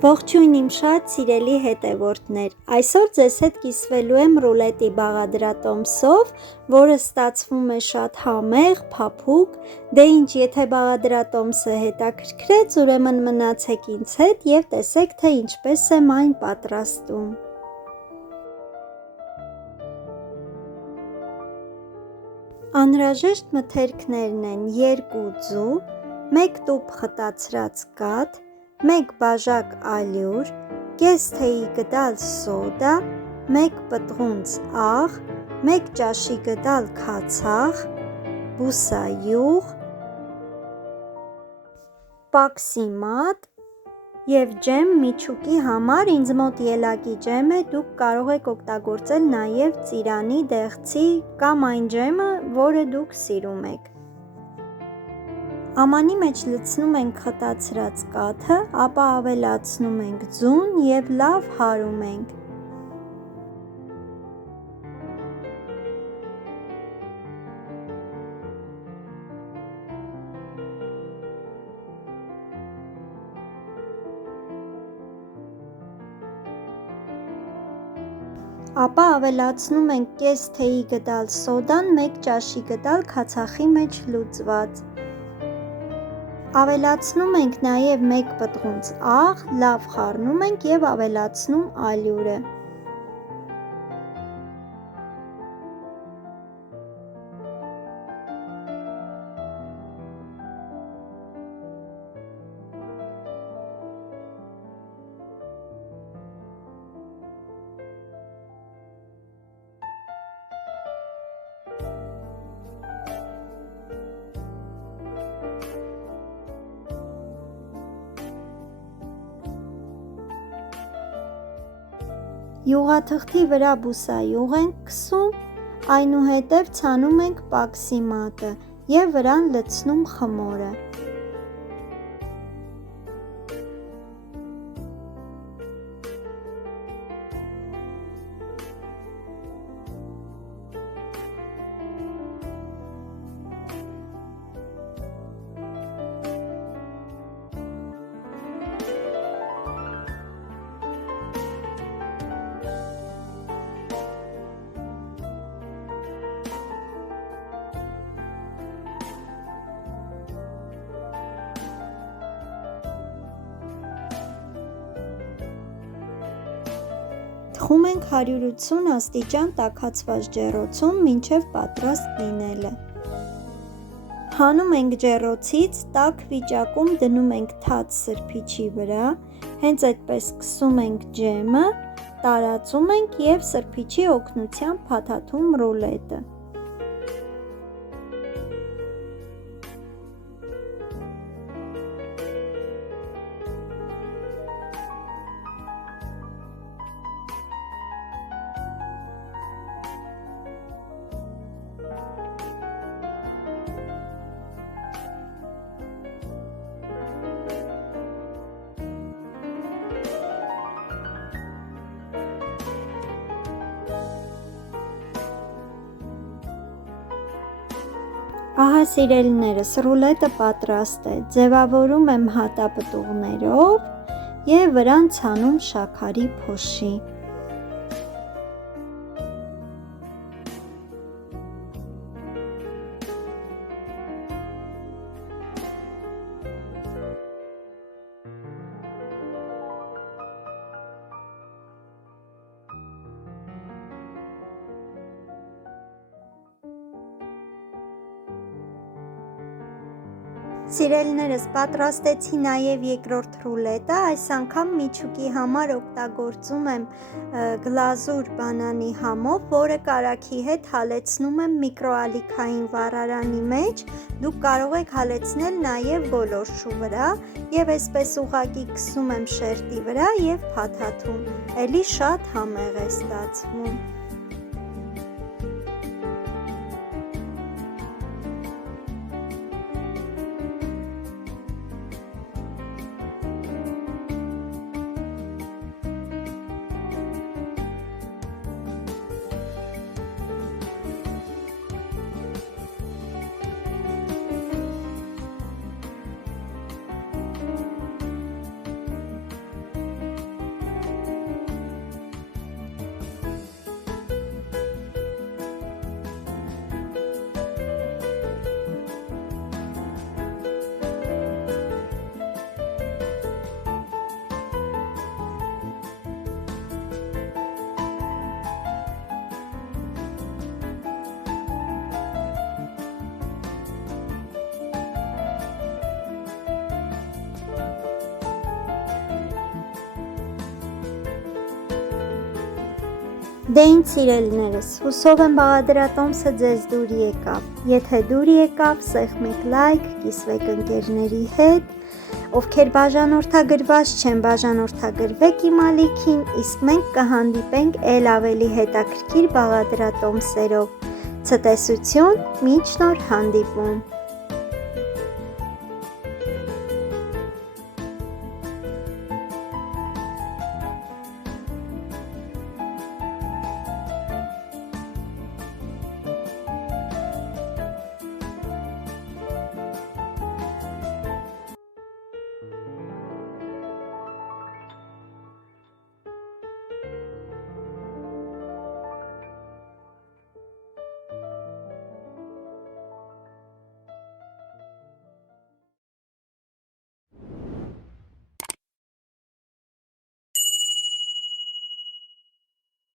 Ողջույն իմ շատ սիրելի հետևորդներ, այսօր ձեզ հետ կիսվելու եմ ռուլետի բաղադրատոմսով, որը ստացվում է շատ համեղ, փափուկ, դե ինչ, եթե բաղադրատոմսը հետաքրքրեց, ուրեմն մնացեք ինձ հետ և տեսեք, թե ինչպես եմ այն պատրաստում։ Անհրաժեշտ մթերքներն են 2 ձու, 1 տուփ խտացրած կաթ, 1 բաժակ ալյուր, կես թեյի գդալ սոդա, 1 պտղունց աղ, 1 ճաշի գդալ քացախ, բուսայուղ, պաքսի մատ և ջեմ միջուկի համար ինձ մոտ ելակի ջեմ է, դուք կարող եք օգտագործել նաև ծիրանի, դեղցի կամ այն ջեմը, որը դուք սիրում եք։ Ամանի մեջ լցնում ենք խտացրած կաթը, ապա ավելացնում ենք ձուն և լավ հարում ենք։ Ապա ավելացնում ենք կես թեյի գդալ սոդան 1 ճաշի գդալ քացախի մեջ լուծված։ Ավելացնում ենք նաև 1 պտղունց աղ, լավ խառնում ենք և ավելացնում ալյուրը։ Յուղաթղթի վրա բուսայուղ ենք քսում, այնուհետև ցանում ենք պաքսի մատը և վրան լցնում խմորը։ Թխում ենք 180 աստիճան տաքացված ջեռոցում մինչև պատրաստ լինելը։ Հանում ենք ջեռոցից, տաք վիճակում դնում ենք թաց սրբիչի վրա, հենց այդպես սկսում ենք ջեմը, տարածում ենք և սրբիչի օգնությամբ փաթաթում ռուլետը։ Ահա սիրելիներս, ռուլետը պատրաստ է, ձևավորում եմ հատապտուղներով և վրան ցանում շաքարի փոշի։ Սիրելիներս, պատրաստեցի նաև երկրորդ ռուլետը, այս անգամ միջուկի համար օգտագործում եմ գլազուր բանանի համով, որը կարագի հետ հալեցնում եմ միկրոալիքային վառարանի մեջ, դուք կարող եք հալեցնել նաև գոլորշու վրա և այսպես ուղղակի քսում եմ շերտի վրա և փաթաթում, էլի շատ համեղ է ստացվում։ Դե ինձ սիրելիներս, հուսով եմ բաղադրատոմսը ձեզ դուր եկավ, եթե դուր եկավ, սեղմեք լայք, կիսվեք ընկերների հետ, ովքեր բաժանորդագրված չեն, բաժանորդագրվեք իմ ալիքին, իսկ մենք կհանդիպենք էլ ավելի հետաքրքիր բաղադրատոմսերով, ցտեսություն, մինչ նոր հանդիպում։